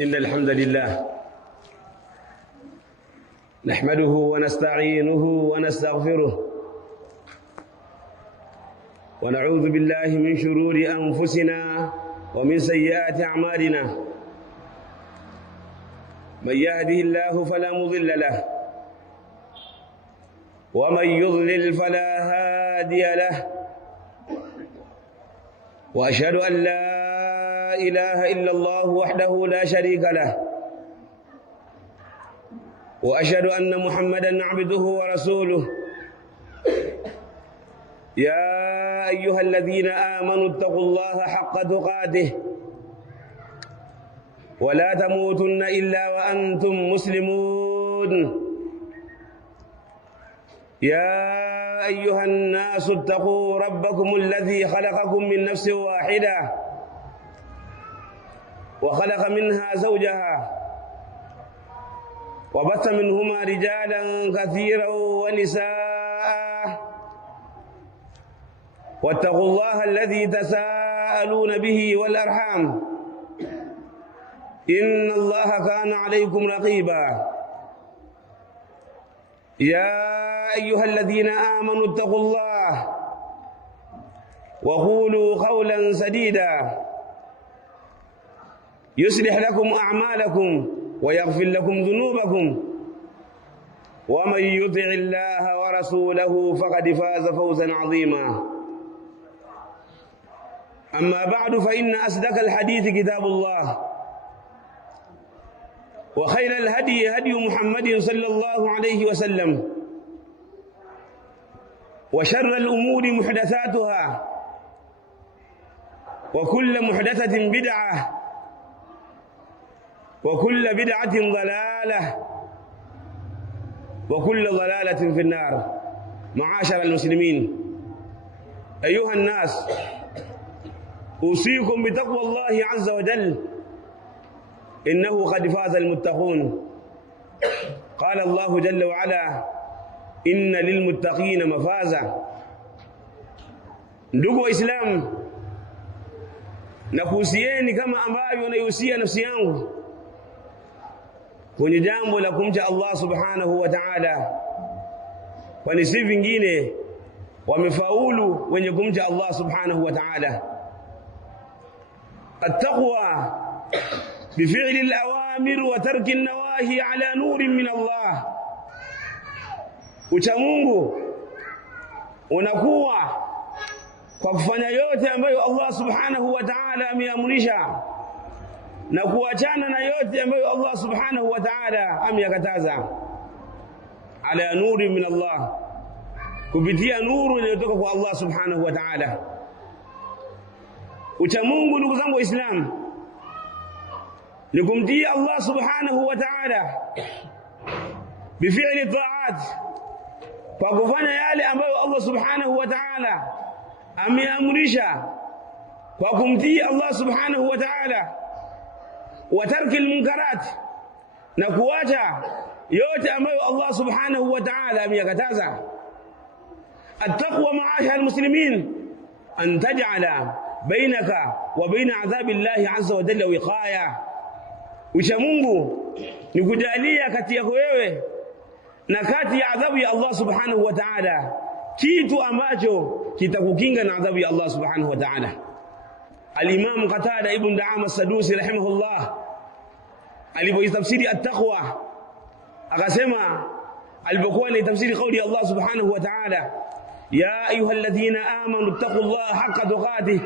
إن الحمد لله نحمده ونستعينه ونستغفره ونعوذ بالله من شرور أنفسنا ومن سيئات أعمالنا. من يهده الله فلا مضل له ومن يضلل فلا هادي له، وأشهد أن لا إله إلا الله وحده لا شريك له، وأشهد أن محمدًا عبده ورسوله. يا أيها الذين آمنوا اتقوا الله حق تقاته ولا تموتن إلا وأنتم مسلمون. يا أيها الناس اتقوا ربكم الذي خلقكم من نفس واحدة وخلق منها زوجها وبث منهما رجالا كثيرا ونساء، واتقوا الله الذي تساءلون به والأرحام إن الله كان عليكم رقيبا. يا أيها الذين آمنوا اتقوا الله وقولوا قولا سديدا يصلح لكم أعمالكم ويغفر لكم ذنوبكم، ومن يطع الله ورسوله فقد فاز فوزا عظيما. أما بعد، فإن أصدق الحديث كتاب الله، وخير الهدي هدي محمد صلى الله عليه وسلم، وشر الأمور محدثاتها، وكل محدثة بدعة، وكل بدعة ضلالة، وكل ضلالة في النار. معاشر المسلمين، أيها الناس، أوصيكم بتقوى الله عز وجل، إنه قد فاز المتقون. قال الله جل وعلا: إن للمتقين مفازا. Ndugu Waislamu, nakuhusieni kama ambavyo naihusia nafsi yangu kwenye jambo la kumcha Allah subhanahu wa ta'ala, kwani si vingine wamefaulu wenye kumcha Allah subhanahu wa ta'ala. At-taqwa bifi'li al-awamir wa tarki an-nawahi ala nurin min Allah. Ucha Mungu unakuwa kwa kufanya yote ambayo Allah subhanahu wa ta'ala ameamrisha na kuachana na yote ambayo Allah subhanahu wa ta'ala ameyakataza. Ala nuri min Allah, kupitia nuru inayotoka kwa Allah subhanahu wa ta'ala. Ucha Mungu, ndugu zangu Waislamu, ni kumtii Allah subhanahu wa ta'ala bifi'li ta'at, kwa kufanya yale ambayo Allah subhanahu wa ta'ala ameamrisha, kwa kumtii Allah subhanahu wa ta'ala, wa tarki almunkarat, na kuacha yote ambayo Allah subhanahu wa ta'ala ameyakataza. At-taqwa ma'ashara almuslimin an taj'ala bainaka wa baina adhabi Allah azza wa jalla wiqaya. Ucha Mungu ni kujalia kati yako wewe na kati ya adhabu ya Allah subhanahu wa ta'ala kitu ambacho kitakukinga na adhabu ya Allah subhanahu wa ta'ala. Al-Imam Qatada ibn Da'ama as-Sadusi rahimahullah alipoitafsiri at-taqwa akasema, alipokuwa anaitafsiri kauli ya Allah subhanahu wa ta'ala, ya ayyuhalladhina amanu ittaqullaha haqqa tuqatih,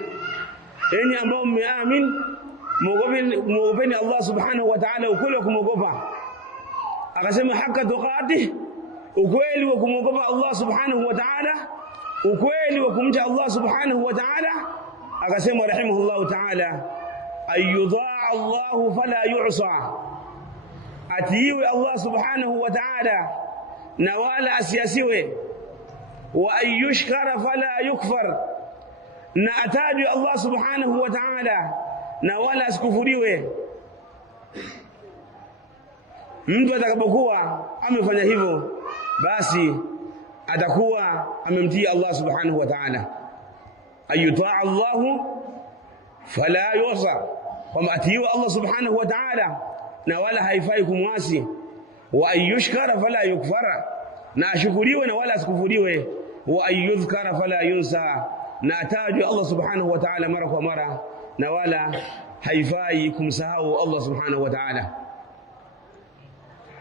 enyi ambao mmeamini muogopeni Allah subhanahu wa ta'ala ukweli wa kumwogopa. Akasema haqqa tuqatih, ukweli wa kumwogopa Allah subhanahu wa ta'ala, ukweli wa kumcha Allah subhanahu wa ta'ala. Akasema rahimahullahu ta'ala, ayyudaa Allah fala yu'sa, atiiwe Allah subhanahu wa ta'ala na wala asiasiwe. Wa ayyushkara fala yukfar, na atajwe Allah subhanahu wa ta'ala na wala asikufuriwe. Mtu atakapokuwa amefanya hivyo, basi atakuwa amemtii Allah subhanahu wa ta'ala. Ayutaa Allah fala yusa, kwamba atiiwa Allah subhanahu wa ta'ala na wala haifai kumwasi, wa ayushkara fala yukfara, na ashukuriwe na wala asikufuriwe, wa ayudhkara fala yunsa, na atajwe Allah subhanahu wa ta'ala mara kwa mara na wala haifai kumsahau Allah subhanahu wa ta'ala.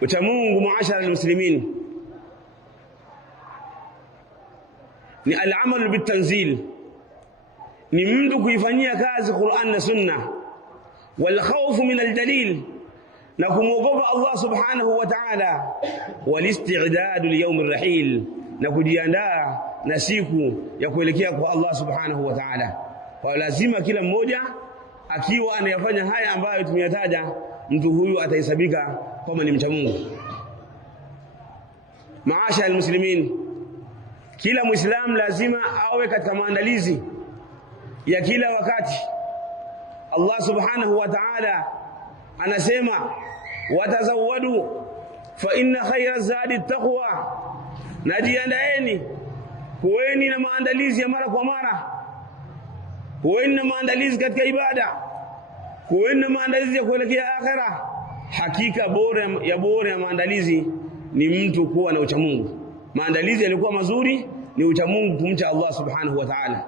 Uchamungu muashara almuslimin ni al-amal bitanzil, ni mtu kuifanyia kazi Qur'an na Sunna, wal khawf min al-dalil, na kumwogopa Allah subhanahu wa ta'ala, wal isti'dad li yawm ar-rahil, na kujiandaa na siku ya kuelekea kwa Allah subhanahu wa ta'ala. Kwa lazima kila mmoja akiwa anayafanya haya ambayo tumeyataja, mtu huyu atahesabika kama ni mcha Mungu. Maasha almuslimin, kila muislam lazima awe katika maandalizi ya kila wakati. Allah subhanahu wa ta'ala anasema, watazawwadu fa inna khayra zadi taqwa, najiandaeni, kuweni na maandalizi ya mara kwa mara, kuweni na maandalizi katika ibada, kuweni na maandalizi ya kuelekea akhera. Hakika bora ya maandalizi ni mtu kuwa na uchamungu. Maandalizi yalikuwa mazuri ni uchamungu, kumcha Allah subhanahu wa ta'ala.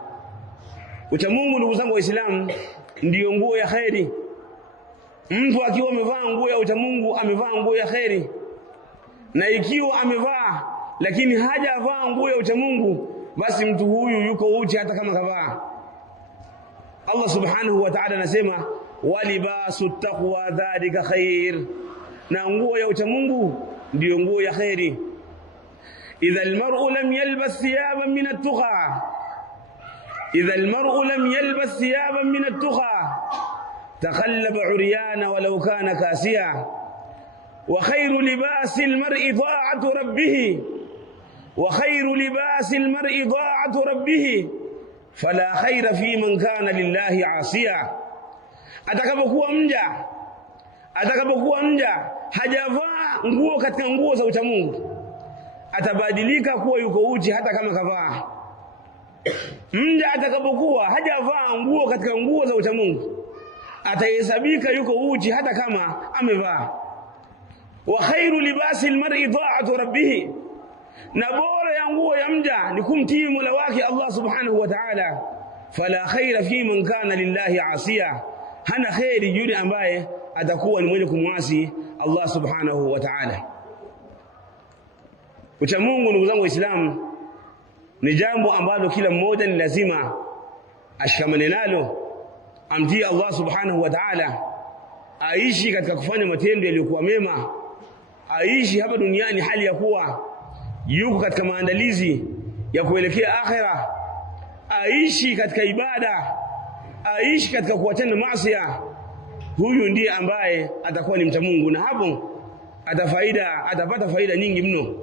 Uchamungu, ndugu zangu Waislamu, ndiyo nguo ya khairi. Mtu akiwa amevaa nguo ya uchamungu amevaa nguo ya khairi, na ikiwa amevaa lakini hajavaa nguo ya uchamungu, basi mtu huyu yuko uchi hata kama kavaa. Allah subhanahu wa ta'ala anasema, walibasu taqwa dhalika khair, na nguo ya uchamungu ndiyo nguo ya khairi. idha almar'u lam yalbas thiyaban min at-tuqa, idha almar'u lam yalbas thiyaban min at-tuqa takhallaba 'uryana walau kana kasiya, wa khayru libasi al-mar'i ta'atu rabbih, wa khayru libasi al-mar'i ta'atu rabbih, fala khayra fi man kana lillahi 'asiya. Atakapokuwa mja hajavaa nguo katika nguo za uchamungu, atabadilika kuwa yuko uchi hata kama kavaa. Mja atakapokuwa hajavaa nguo katika nguo za uchamungu, atahesabika yuko uchi hata kama amevaa. Wa khairu libasi almar'i ta'atu rabbih, na bora ya nguo ya mja ni kumtii Mola wake Allah subhanahu wa ta'ala. Fala khaira fi man kana lillahi 'asiya, hana khairi yule ambaye atakuwa ni mwenye kumwasi Allah subhanahu wa ta'ala. Uchamungu, ndugu zangu Waislamu, ni jambo ambalo kila mmoja ni lazima ashikamane nalo, amtii Allah subhanahu wa ta'ala, aishi katika kufanya matendo yaliyokuwa mema, aishi hapa duniani hali ya kuwa yuko katika maandalizi ya kuelekea akhera, aishi katika ibada, aishi katika kuachana maasi. Huyu ndiye ambaye atakuwa ni mcha Mungu, na hapo atapata faida nyingi mno.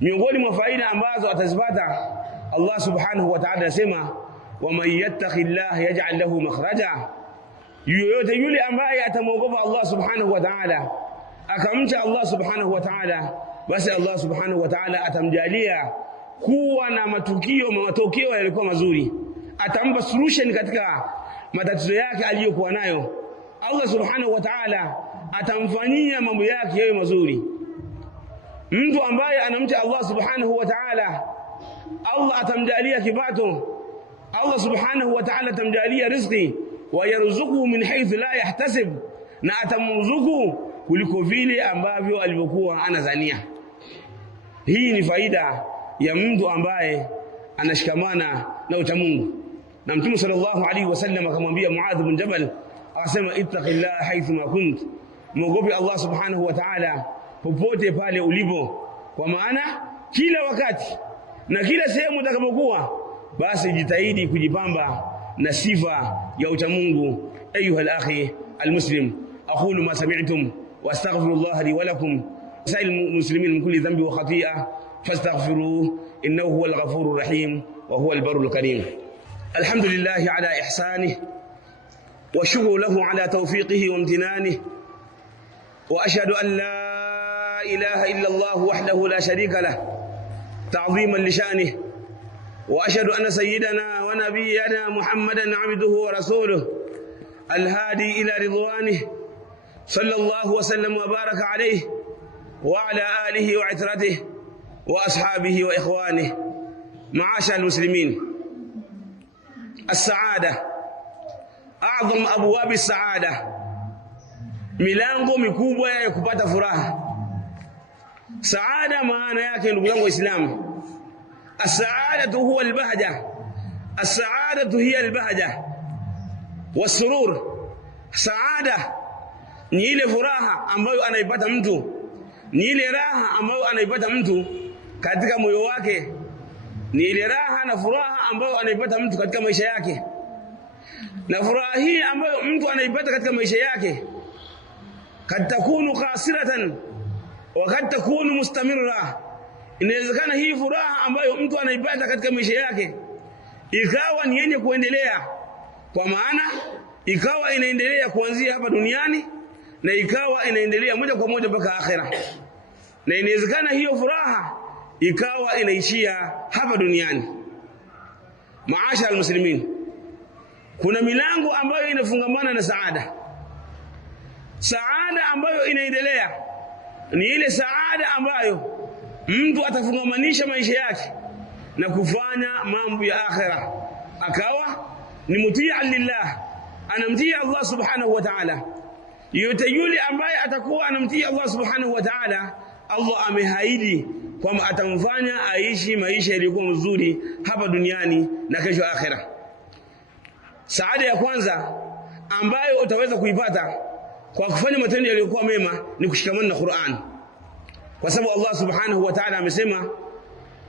Miongoni mwa faida ambazo atazipata, Allah subhanahu wa ta'ala anasema, wa man yattaqillaha yaj'al lahu makhraja, yoyote yule ambaye atamwogopa Allah subhanahu wa ta'ala, akamcha Allah subhanahu wa ta'ala, basi Allah subhanahu wa ta'ala atamjalia kuwa na matokeo yalikuwa mazuri, atampa solution katika matatizo yake aliyokuwa nayo. Allah subhanahu wa ta'ala atamfanyia mambo yake yawe mazuri. Mtu ambaye anamcha Allah subhanahu wa ta'ala, Allah atamjalia kipato, Allah subhanahu wa ta'ala atamjalia riziki, wa yarzuquhu min haythu la yahtasib, na atamruzuku kuliko vile ambavyo alivyokuwa anazania. Hii ni faida ya mtu ambaye anashikamana na uchamungu. Na Mtume sallallahu alaihi wasallam akamwambia Muadh bin Jabal, akasema, ittaqillaha haythu ma kunt, muogope Allah subhanahu wa ta'ala popote pale ulipo. Kwa maana kila wakati na kila sehemu utakapokuwa, basi jitahidi kujipamba na sifa ya uchamungu. Ayuha al-akhi al-muslim, aqulu ma sami'tum wa astaghfirullah li wa lakum sa'il muslimin min kulli dhanbi wa khati'a fastaghfiruhu innahu huwal ghafurur rahim wa huwal barrul karim. Alhamdulillah ala ihsanihi wa shukru lahu ala tawfiqihi wa imtinanihi, wa ashhadu an la ilaha illa Allah wahdahu la sharika lahu ta'ziman li sha'nihi, wa ashhadu anna sayyidana wa nabiyyana Muhammadan 'abduhu wa rasuluhu الهادي إلى رضوانه صلى الله وسلم وبارك عليه وعلى آله وعترته وأصحابه وإخوانه. معاشر المسلمين، السعادة أعظم أبواب السعادة، milango mikubwa ya kupata furaha. Saada maana yake ndugu zangu Waislamu, as-sa'adatu huwa al-bahja, as-sa'adatu hiya al-bahja was-surur. Saada ni ile furaha ambayo anaipata mtu, ni ile raha ambayo anaipata mtu katika moyo wake, ni ile raha na furaha ambayo anaipata mtu katika maisha yake. Na furaha hii ambayo mtu anaipata katika maisha yake kad takunu qasiratan wa kad takunu mustamirra. Inawezekana hii furaha ambayo mtu anaipata katika maisha yake ikawa ni yenye kuendelea, kwa maana ikawa inaendelea kuanzia hapa duniani na ikawa inaendelea moja kwa moja mpaka akhera. Na inawezekana hiyo furaha ikawa inaishia hapa duniani. Maashara almuslimin, kuna milango ambayo inafungamana na saada. Saada ambayo inaendelea ni ile saada ambayo mtu atafungamanisha maisha yake na kufanya mambo ya akhera, akawa ni mutii lillah, anamtii Allah subhanahu wa ta'ala. Yote yule ambaye atakuwa anamtii Allah subhanahu wa ta'ala, Allah amehaidi kwamba atamfanya aishi maisha yaliyokuwa mazuri hapa duniani na kesho akhera. Saada ya kwanza ambayo utaweza kuipata kwa kufanya matendo yaliyokuwa mema ni kushikamana na Qur'an, kwa sababu Allah subhanahu wa ta'ala amesema,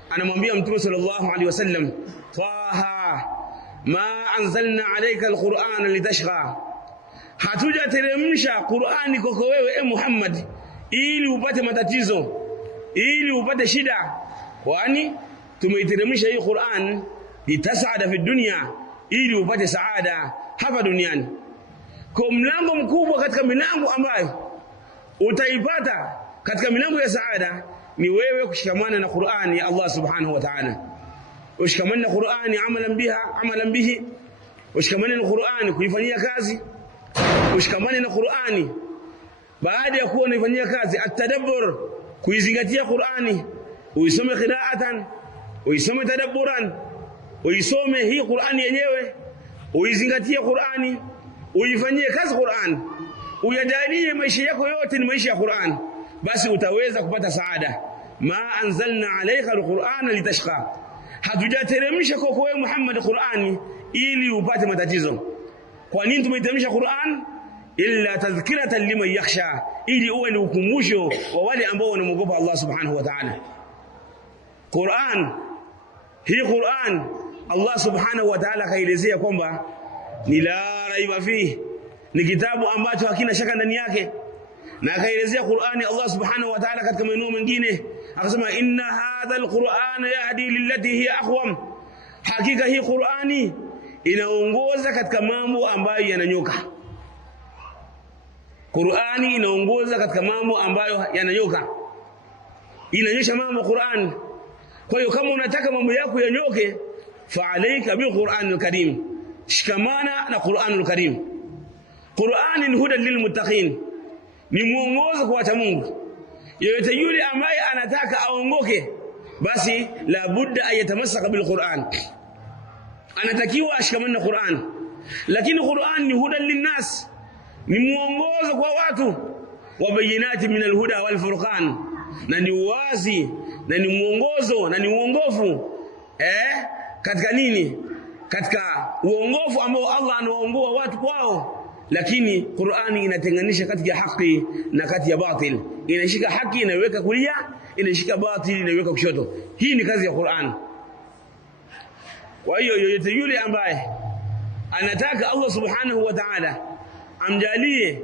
anamwambia Mtume sallallahu alaihi wasallam, Taha ma anzalna alayka alqur'ana litashqa, hatujateremsha Qur'ani kwako wewe Muhammad ili upate matatizo, ili upate shida, kwani tumeiteremsha hii Qur'an litasada fi dunya, ili upate saada hapa duniani. Kwa mlango mkubwa katika milango ambayo utaipata katika milango ya saada ni wewe kushikamana na Qur'ani ya Allah subhanahu wa ta'ala. Ushikamana na Qur'ani amalan bihi, ushikamana na Qur'ani kuifanyia kazi, ushikamana na Qur'ani baada ya kuwa unaifanyia kazi, at-tadabbur, kuizingatia Qur'ani, uisome qira'atan, uisome tadabburan, uisome hii Qur'ani yenyewe, uizingatie Qur'ani, uifanyie kazi Qur'an, uyajalie maisha yako yote ni maisha ya Qur'an, basi utaweza kupata saada. Ma anzalna alayka alqur'ana litashqa, hatujateremsha kwako wewe Muhammad Qur'ani ili upate matatizo. Kwa nini tumeiteremsha Qur'an? Illa tadhkiratan liman yakhsha, ili uwe ni ukumbusho wa wale ambao wanamwogopa Allah subhanahu wa ta'ala. Qur'an, hii Qur'an Allah subhanahu wa ta'ala kaelezea kwamba ni la raiba fihi, ni kitabu ambacho hakina shaka ndani yake. Na akaelezea Qur'ani Allah subhanahu wa ta'ala katika maeneo mengine akasema, inna hadha alqur'ana yahdi lillati hiya aqwam, hakika hii Qur'ani inaongoza katika mambo ambayo yananyoka. Qur'ani inaongoza katika mambo ambayo yananyoka, inanyosha mambo Qur'ani. Kwa hiyo kama unataka mambo yako yanyoke, fa alayka bil Qur'anil Karim, shikamana na Qur'anul Karim. Qur'ani ni hudan lil muttaqin, ni mwongozo kwa watu Mungu. Yeyote yule ambaye anataka aongoke, basi la budda ayatamasaka bil Qur'an, anatakiwa ashikamane na Qur'an. Lakini Qur'an ni hudan linnas, ni mwongozo kwa watu, wa bayinati min alhuda wal furqan, na ni wazi na ni mwongozo na ni uongofu katika nini? Katika uongofu ambao Allah anawaongoa watu kwao. Lakini Qur'ani inatenganisha kati ya haki na kati ya batil, inashika haki inaiweka kulia, inashika batil inaiweka kushoto. Hii ni kazi ya Qur'an. Kwa hiyo yoyote yule ambaye anataka Allah subhanahu wa ta'ala amjalie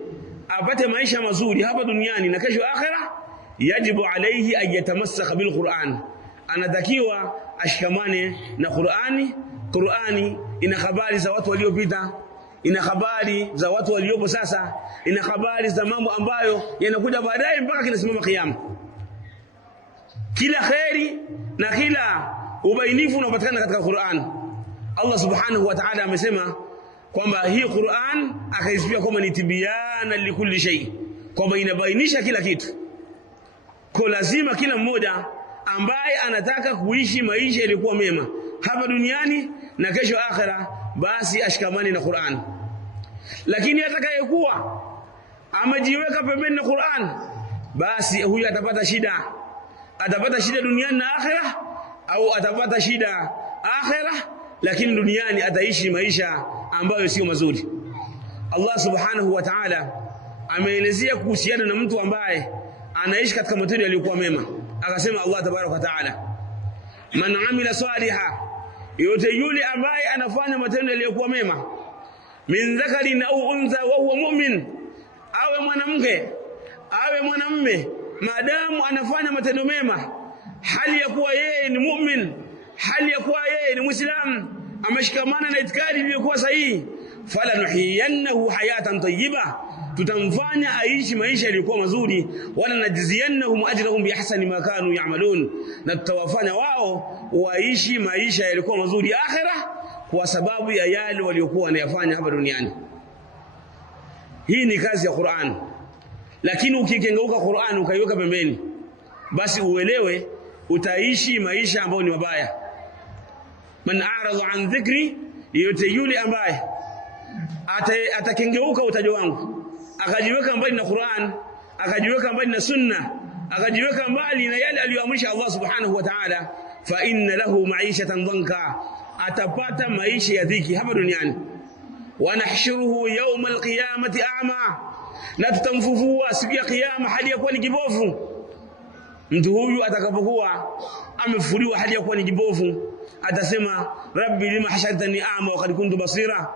apate maisha mazuri hapa duniani na kesho akhera, yajibu alayhi an yatamassaka bil Qur'an, anatakiwa ashikamane na Qur'ani. Qur'ani ina habari za watu waliopita, ina habari za watu waliopo sasa, ina habari za mambo ambayo yanakuja baadaye mpaka kinasimama kiyama. Kila khairi na kila ubainifu unapatikana katika Qur'an. Allah subhanahu wa ta'ala amesema, kwamba hii Qur'an akaisifia kwamba ni tibyana likulli shay, kwamba inabainisha kila kitu. Kwa lazima kila mmoja ambaye anataka kuishi maisha yalikuwa mema hapa duniani na kesho akhera, basi ashikamane na Qur'an. Lakini atakayekuwa amejiweka pembeni na Qur'an, basi huyu atapata shida duniani na akhera, au atapata shida akhera, lakini duniani ataishi maisha ambayo sio mazuri. Allah subhanahu wa ta'ala ameelezea kuhusiana na mtu ambaye anaishi katika matendo yaliyokuwa mema. Akasema Allah tabaraka wa ta'ala, man amila saliha, yote yule ambaye anafanya matendo yaliyokuwa mema, min dhakarin au untha wa huwa mu'min, awe mwanamke awe mwanamume, maadamu anafanya matendo mema hali ya kuwa yeye ni mu'min, hali ya kuwa yeye ni muislamu, ameshikamana na itikadi iliyokuwa sahihi, fala nuhiyannahu hayatan tayyiba, tutamfanya aishi maisha yaliyokuwa mazuri, wala najziyannahum ajrahum biahsani ma kanu ya'malun, na tutawafanya wao waishi maisha yaliyokuwa mazuri akhera kwa sababu ya yale waliokuwa wanayafanya hapa duniani. Hii ni kazi ya Qur'an. Lakini ukikengeuka Qur'an ukaiweka pembeni, basi uelewe utaishi maisha ambayo ni mabaya. Man a'rada an dhikri, yote yule ambaye atakengeuka utajo wangu, akajiweka mbali na Qur'an, akajiweka mbali na sunna, akajiweka mbali na yale aliyoamrisha Allah subhanahu wa ta'ala, fa inna lahu ma'ishatan dhanka, atapata maisha ya dhiki hapa duniani. Wa nahshuruhu yawm alqiyamati a'ma, na tutamfufua siku ya kiyama hali ya kuwa ni kipofu. Mtu huyu atakapokuwa amefufuliwa hali ya kuwa ni kipofu, atasema rabbi lima hashartani a'ma wa qad kuntu basira,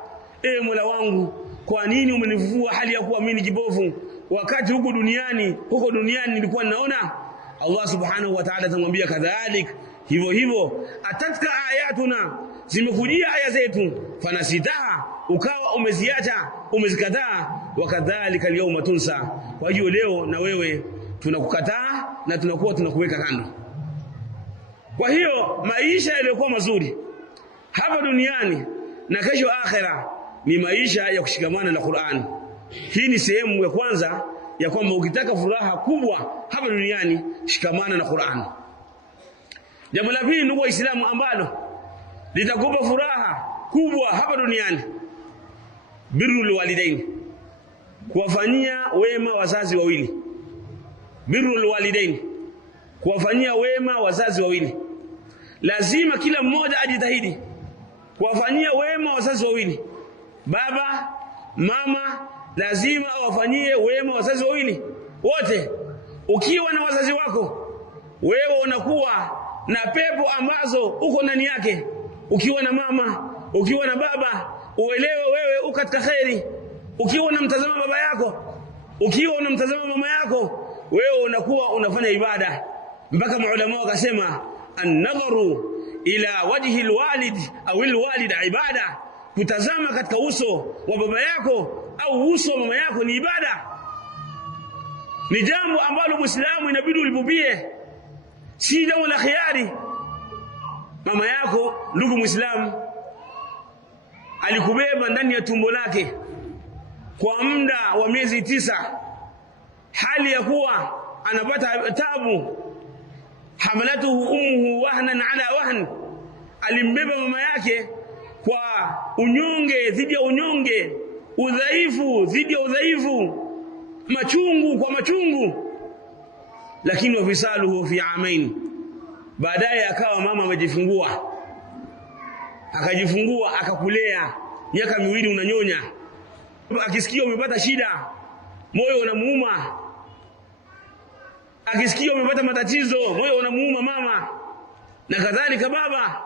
Mola wangu, kwa nini umenifufua hali ya kuwa mimi ni kipofu wakati huko duniani nilikuwa ninaona? Allah subhanahu wa ta'ala atamwambia kadhalik, hivyo hivyo, atatka ayatuna, zimekujia aya zetu, fanasitaha, ukawa umeziacha, umezikataa, wakadhalika al-yawma tunsa, kwa hiyo leo na wewe tunakukataa na tunakuweka kando. Kwa hiyo maisha yaliyokuwa mazuri hapa duniani na kesho akhera ni maisha ya kushikamana na Qur'an. Hii ni sehemu ya kwanza ya kwamba ukitaka furaha kubwa hapa duniani, shikamana na Qur'an. Jambo la pili, ndugu Waislamu, ambalo litakupa furaha kubwa hapa duniani, birrul walidain, kuwafanyia wema wazazi wawili. Birrul walidain, kuwafanyia wema wazazi wawili. Lazima kila mmoja ajitahidi kuwafanyia wema wazazi wawili. Baba, mama, lazima awafanyie wema wazazi wawili wote. Ukiwa na wazazi wako, wewe unakuwa na pepo ambazo uko ndani yake. Ukiwa na mama, ukiwa na baba, uelewe wewe uko katika khairi. Ukiwa unamtazama baba yako, ukiwa unamtazama mama yako, wewe unakuwa unafanya ibada. Mpaka maulama wakasema an-nadharu ila wajhi alwalid au alwalid ibada, kutazama katika uso wa baba yako au uso wa mama yako ni ibada. Ni jambo ambalo Muislamu inabidi ulipupie, si jambo la khiari. Mama yako, ndugu Muislamu, alikubeba ndani ya tumbo lake kwa muda wa miezi 9, hali ya kuwa anapata tabu. Hamalatuhu ummuhu wahnan ala wahn, alimbeba mama yake kwa unyonge dhidi ya unyonge, udhaifu dhidi ya udhaifu, machungu kwa machungu. Lakini wafisaluhu fi amain, baadaye akawa mama amejifungua, akajifungua akakulea miaka 2 unanyonya. Akisikia umepata shida, moyo unamuuma. Akisikia umepata matatizo, moyo unamuuma mama. Na kadhalika baba,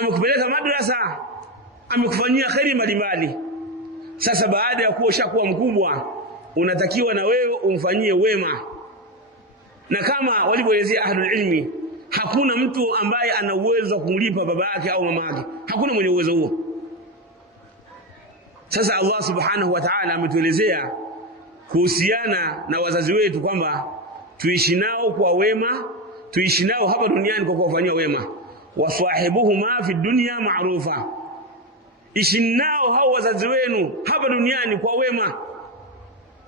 amekupeleka madrasa, amekufanyia khairi mbalimbali. Sasa baada ya kuwa ushakuwa mkubwa, unatakiwa na wewe umfanyie wema. Na kama walivyoelezea ahlul ilmi, hakuna mtu ambaye ana uwezo wa kumlipa baba yake au mama yake. Hakuna mwenye uwezo huo. Sasa Allah subhanahu wa ta'ala ametuelezea kuhusiana na wazazi wetu kwamba tuishi nao kwa wema, tuishi nao hapa duniani kwa kuwafanyia wema. Waswahibuhuma fi dunya ma'rufa, ishi nao hao wazazi wenu hapa duniani kwa wema.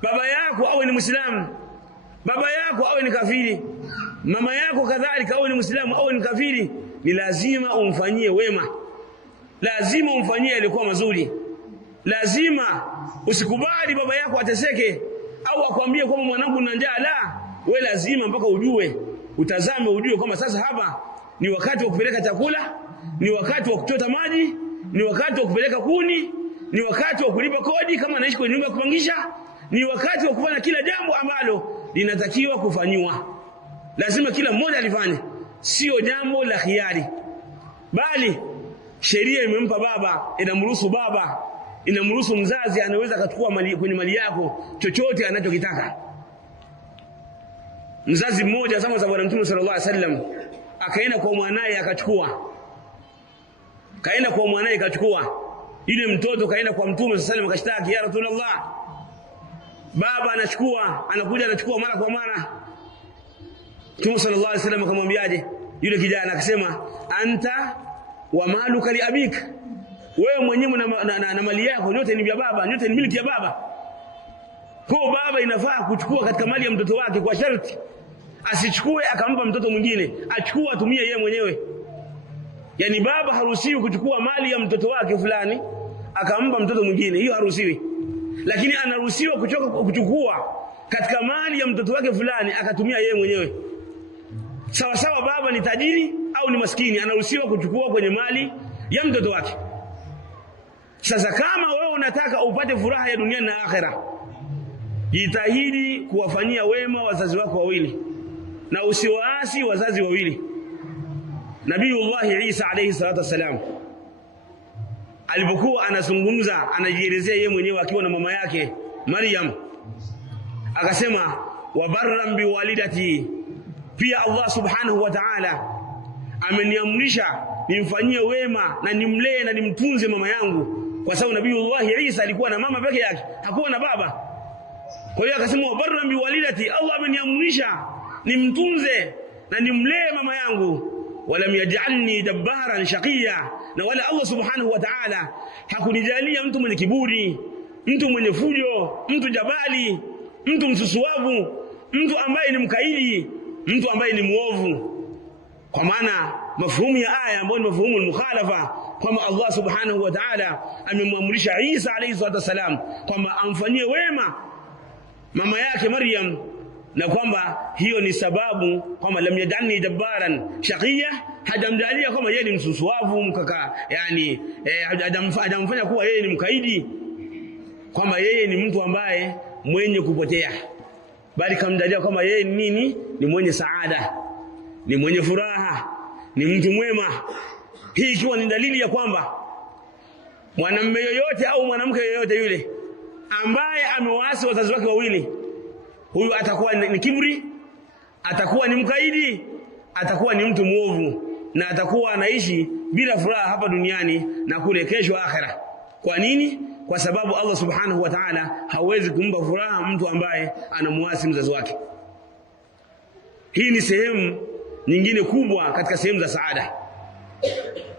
Baba yako awe ni Muislamu, baba yako awe ni kafiri, mama yako kadhalika awe ni Muislamu awe ni kafiri, ni lazima umfanyie wema, lazima umfanyie yalikuwa mazuri. Lazima usikubali baba yako ateseke au akwambie kwamba mwanangu na njaa. La, wewe lazima mpaka ujue, utazame ujue kwamba sasa hapa ni wakati wa kupeleka chakula, ni wakati wa kuchota maji, ni wakati wa kupeleka kuni, ni wakati wa kulipa kodi kama anaishi kwenye nyumba ya kupangisha, ni wakati wa kufanya kila jambo ambalo linatakiwa kufanywa. Lazima kila mmoja alifanye, sio jambo la khiari, bali sheria imempa baba, inamruhusu baba, inamruhusu mzazi, anaweza akachukua kwenye mali yako chochote anachokitaka. Mzazi mmoja zama za Bwana Mtume sallallahu alaihi wasallam akaenda kwa mwanae akachukua, kaenda kwa mwanae akachukua. Yule mtoto kaenda kwa Mtume sallallahu alaihi wasallam akashtaki, ya Rasulullah, baba anachukua, anakuja anachukua mara kwa mara. Mtume sallallahu alaihi wasallam akamwambiaje yule kijana? Akasema, anta wa maluka li abik, wewe mwenyewe na mali yako yote ni vya baba, yote ni miliki ya baba. Kwa baba inafaa kuchukua katika mali ya mtoto wake kwa sharti asichukue akampa mtoto mwingine, achukue atumie yeye mwenyewe. Yani baba haruhusiwi kuchukua mali ya mtoto wake fulani akampa mtoto mwingine, hiyo haruhusiwi. Lakini anaruhusiwa kuchukua katika mali ya mtoto wake fulani akatumia yeye mwenyewe. Sawa sawa baba ni tajiri au ni maskini, anaruhusiwa kuchukua kwenye mali ya mtoto wake. Sasa kama wewe unataka upate furaha ya dunia na akhera, jitahidi kuwafanyia wema wazazi wako wawili na usiwaasi wazazi wawili. Nabiiullah Isa alayhi salatu wasalam alipokuwa anazungumza, anajielezea yeye mwenyewe akiwa na mama yake Maryam, akasema, wa barran biwalidati, pia Allah subhanahu wa ta'ala ameniamrisha nimfanyie wema na nimlee na nimtunze mama yangu, kwa sababu Nabiiullah Isa alikuwa na mama peke yake, hakuwa na baba. Kwa hiyo akasema, wa barran biwalidati, Allah ameniamrisha nimtunze na nimlee mama yangu, walam yaj'alni dabbaran shaqiya, na wala Allah subhanahu wa ta'ala hakunijalia mtu mwenye kiburi, mtu mwenye fujo, mtu jabali, mtu msusuavu, mtu ambaye ni mkaidi, mtu ambaye ni muovu. Kwa maana mafhumu ya aya ambayo ni mafhumu mukhalafa, kwamba Allah subhanahu wa ta'ala amemwamrisha Isa alayhi salatu wasalam kwamba amfanyie wema mama yake Maryam, na kwamba hiyo ni sababu kwamba lam yad'ani dabbaran shaqiya, hajamjalia kwamba yeye ni msusuavu mkaka, yani hajamfanya kuwa yeye ni mkaidi, kwamba yeye ni mtu ambaye mwenye kupotea, bali kamjalia kwamba yeye ni nini? Ni mwenye saada, ni mwenye furaha, ni mtu mwema. Hii ikiwa ni dalili ya kwamba mwanamume yoyote au mwanamke yoyote yule ambaye amewaasi wazazi wake wawili, huyu atakuwa ni kiburi, atakuwa ni mkaidi, atakuwa ni mtu muovu, na atakuwa anaishi bila furaha hapa duniani na kule kesho akhera. Kwa nini? Kwa sababu Allah subhanahu wa ta'ala hawezi kumpa furaha mtu ambaye anamuasi mzazi wake. Hii ni sehemu nyingine kubwa katika sehemu za saada.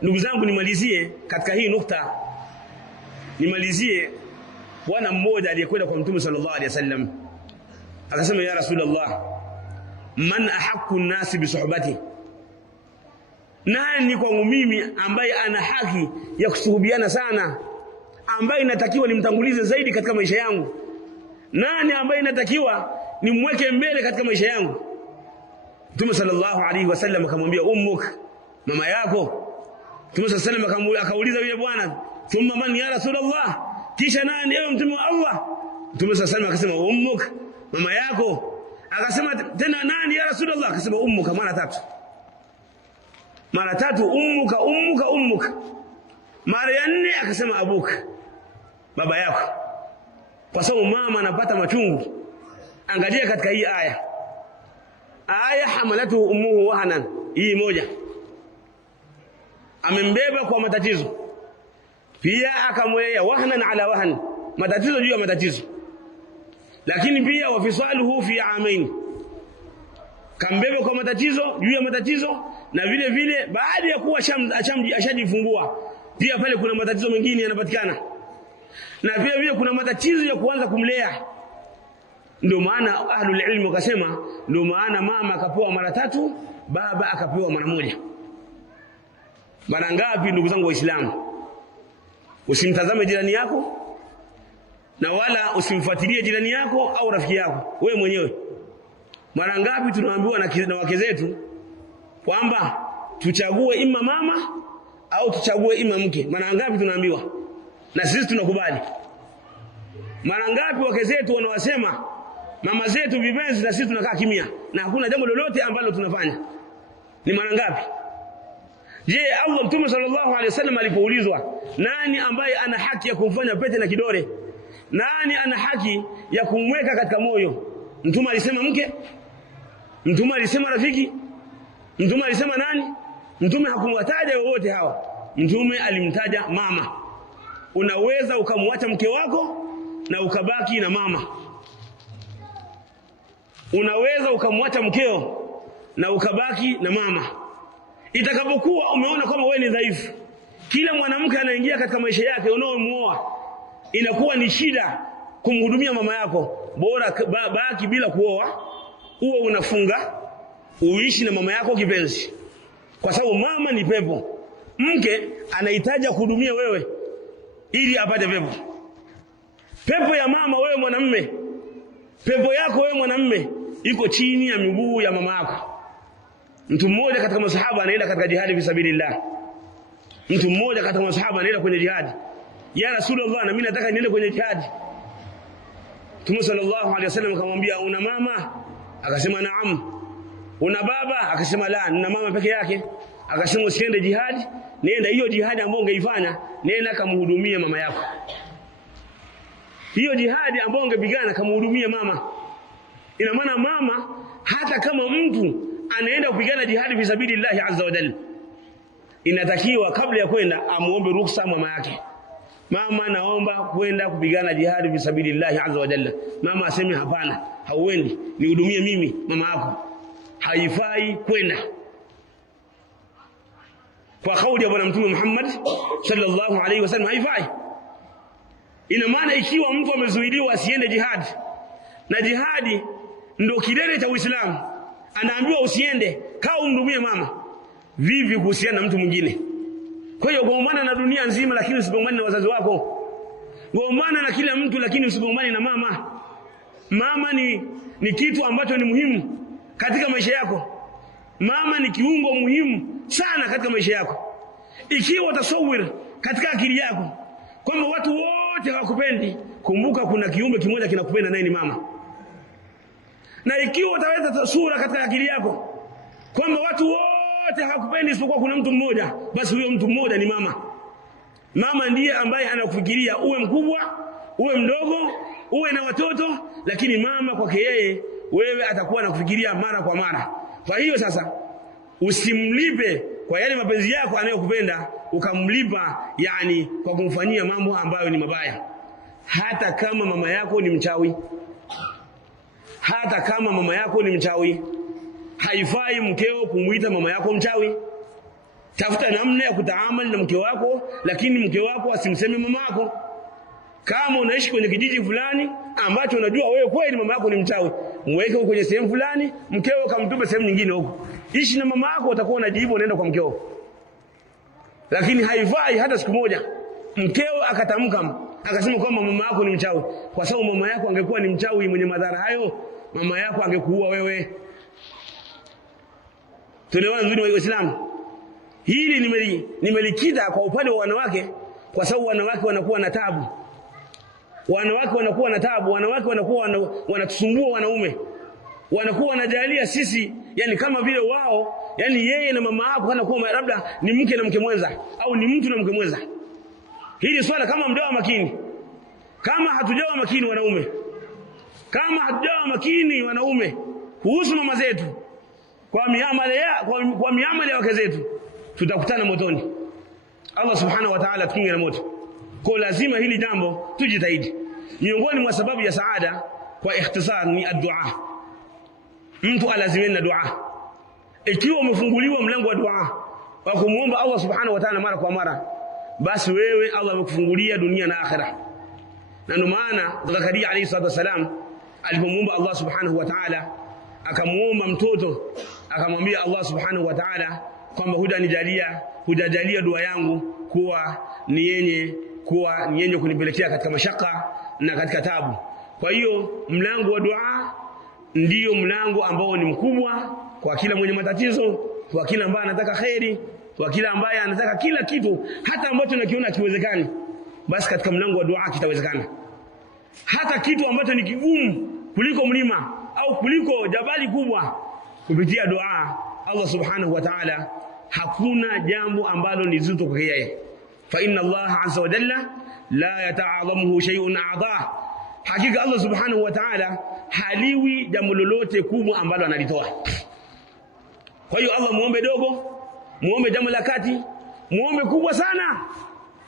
Ndugu zangu, nimalizie katika hii nukta, nimalizie bwana mmoja aliyekwenda kwa Mtume sallallahu alaihi wasallam akasema, ya Rasulullah, man ahaqqu an-nas bi suhbati, nani kwangu mimi ambaye ana haki ya kusuhubiana sana, ambaye inatakiwa nimtangulize zaidi katika maisha yangu? Nani ambaye inatakiwa nimweke mbele katika maisha yangu? Mtume sallallahu alaihi wasallam akamwambia, ummuk, mama yako. Mtume sallallahu alaihi wasallam akauliza yule bwana, thumma man ya Rasulullah, kisha nani ewe Mtume wa Allah? Mtume sallallahu alaihi wasallam akasema, ummuk, mama yako. Akasema tena, nani ya Rasulullah? Akasema, ummuka, mara tatu. Mara tatu, ummuka, ummuka, ummuka. Mara ya nne akasema, abuka, baba yako. Kwa sababu mama anapata machungu. Angalia katika hii aya, hamalatu ummuhu wahanan, hii moja, amembeba kwa matatizo, pia akamwelea wahanan ala wahan, matatizo juu ya matatizo. Lakini pia wafisaluhu fi amain, kambeba kwa matatizo juu ya matatizo, na vile vile baada ya kuwa ashajifungua pia pale kuna matatizo mengine yanapatikana, na pia vile kuna matatizo ya kuanza kumlea. Ndio maana ahlul ilm wakasema, ndio maana mama akapewa mara 3, baba akapewa mara 1. Mara ngapi ndugu zangu Waislamu? Usimtazame jirani yako na wala usimfuatilie jirani yako au rafiki yako, wewe mwenyewe. Mara ngapi tunaambiwa na wake zetu kwamba tuchague ima mama au tuchague ima mke? Mara ngapi tunaambiwa? Na sisi tunakubali. Mara ngapi wake zetu wanawasema mama zetu vipenzi, na sisi tunakaa kimya na hakuna jambo lolote ambalo tunafanya? Ni mara ngapi? Je, Allah Mtume sallallahu alaihi wasallam alipoulizwa nani ambaye ana haki ya kumfanya pete na kidole, nani ana haki ya kumweka katika moyo, Mtume alisema mke? Mtume alisema rafiki? Mtume alisema nani? Mtume hakumwataja wote hawa. Mtume alimtaja mama. Unaweza ukamwacha mke wako na ukabaki na mama. Unaweza ukamwacha mkeo na ukabaki na mama. Itakapokuwa umeona kama wewe ni dhaifu, kila mwanamke anaingia katika maisha yake unaomuoa inakuwa ni shida kumhudumia mama yako, bora baki bila kuoa, uwe unafunga uishi na mama yako kipenzi, kwa sababu mama ni pepo. Mke anahitaji kuhudumia wewe ili apate pepo. Pepo ya mama wewe mwanamume, pepo yako wewe mwanamume iko chini ya miguu ya mama yako. Mtu mmoja katika masahaba anaenda katika jihad fi sabilillah. Mtu mmoja katika masahaba anaenda kwenye jihad. Ya Rasulullah, na mimi nataka niende kwenye jihad. Mtume sallallahu alaihi wasallam akamwambia, una mama? Akasema naam. Una baba? Akasema la, nina mama peke yake. Akasema usiende jihad, nenda hiyo jihad ambayo ungeifanya, nenda kumhudumia mama yako. Hiyo jihad ambayo ungepigana kumhudumia mama. Ina maana mama, hata kama mtu anaenda kupigana jihad fi sabilillah azza wa jalla, inatakiwa kabla ya kwenda amuombe ruhusa mama yake. Mama, naomba kwenda kupigana jihad fi sabilillah azza wa jalla. Mama aseme hapana, hauendi, nihudumie mimi mama yako. Haifai kwenda. Kwa kauli ya Bwana Mtume Muhammad sallallahu alaihi wasallam haifai. Ina maana ikiwa mtu amezuiliwa asiende jihad, na jihadi ndio kilele cha Uislamu, anaambiwa usiende, kaa umhudumie mama, vipi kuhusiana na mtu mwingine? Kwa hiyo gombana na dunia nzima lakini usigombane na wazazi wako. Gombana na kila mtu lakini usigombane na mama. Mama ni kitu ambacho ni muhimu katika maisha yako. Mama ni kiungo muhimu sana katika maisha yako. Ikiwa utasawir katika akili yako kwamba watu wote hawakupendi, kumbuka kuna kiumbe kimoja kinakupenda, naye ni mama. Na ikiwa utaweza sura katika akili yako kwamba watu wote hawakupendi isipokuwa kuna mtu mmoja, basi huyo mtu mmoja ni mama. Mama ndiye ambaye anakufikiria, uwe mkubwa, uwe mdogo, uwe na watoto, lakini mama kwake yeye wewe atakuwa anakufikiria mara kwa mara. Kwa hiyo sasa usimlipe kwa yale mapenzi yako anayokupenda, ukamlipa yani kwa kumfanyia mambo ambayo ni mabaya. Hata kama mama yako ni mchawi, hata kama mama yako ni mchawi, haifai mkeo kumuita mama yako mchawi. Tafuta namna ya kutaamali na mke wako, lakini mke wako asimseme mama yako. Kama unaishi kwenye kijiji fulani ambacho unajua wewe kweli mama yako ni mchawi, mweke kwenye sehemu fulani, mkeo kamtupe sehemu nyingine huko. Ishi na mama yako, utakuwa unajibu unaenda kwa mkeo. Lakini haifai hata siku moja mkeo akatamka akasema kwamba mama yako ni mchawi, kwa sababu mama yako angekuwa ni mchawi mwenye madhara hayo, mama yako angekuua wewe. Tuelewane nzuri wa Uislamu. Hili nimelikita kwa upande wa wanawake, kwa sababu wanawake wanakuwa na taabu. Wanawake wanakuwa na taabu, wanawake wanakuwa wanatusumbua wanaume. Wanakuwa wanajalia sisi yani kama vile wao, yani yeye na mama yako anakuwa labda ni mke na mke mwenza au ni mtu na mke mwenza. Hili swala kama mdawa makini. Kama hatujawa makini wanaume, kama hatujawa makini wanaume kuhusu mama zetu, kwa miamala ya wake zetu, tutakutana motoni. Allah subhanahu wa ta'ala tukinge na moto. Kwa lazima hili jambo tujitahidi. Miongoni mwa sababu ya saada kwa ikhtisar ni ad-du'a. Mtu alazimeni na dua. Ikiwa umefunguliwa mlango wa dua wa kumuomba Allah subhanahu wa ta'ala mara kwa mara, basi wewe Allah amekufungulia dunia na akhirah. Na ndio maana Zakaria alayhi salatu wasalam alipomuomba Allah subhanahu wa ta'ala, akamuomba mtoto, akamwambia Allah subhanahu wa ta'ala kwamba hujajalia dua yangu kuwa ni yenye kunipelekea katika mashaka na katika tabu. Kwa hiyo mlango wa dua ndiyo mlango ambao ni mkubwa kwa kila mwenye matatizo, kwa kila ambaye anataka khairi, kwa kila ambaye anataka kila kitu hata ambacho nakiona kiwezekani, basi katika mlango wa dua kitawezekana. Hata kitu ambacho ni kigumu kuliko mlima au kuliko jabali kubwa, kupitia dua Allah subhanahu wa ta'ala, hakuna jambo ambalo ni zito kwa yeye. Fa inna Allah azza wa jalla la yata'azamuhu shay'un a'dha. Hakika Allah subhanahu wa ta'ala haliwi jambo lolote kubwa ambalo analitoa. Kwa hiyo Allah muombe dogo, muombe jambo la kati, muombe kubwa sana,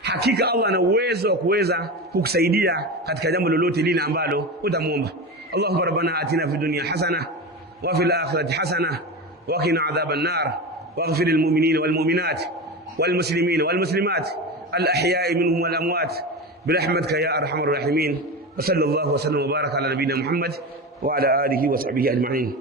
hakika Allah ana uwezo wa kuweza kukusaidia katika jambo lolote lile ambalo utamuomba. Allahumma rabbana atina fid dunya hasana wa fil akhirati hasana wa qina adhaban nar waghfir lil mu'minina wal mu'minat wal muslimina wal muslimat al ahya'i minhum wal amwat birahmatika ya arhamar rahimin. Wa sallallahu wa sallam wa baraka ala nabiyyina Muhammad wa ala alihi wa sahbihi ajma'in.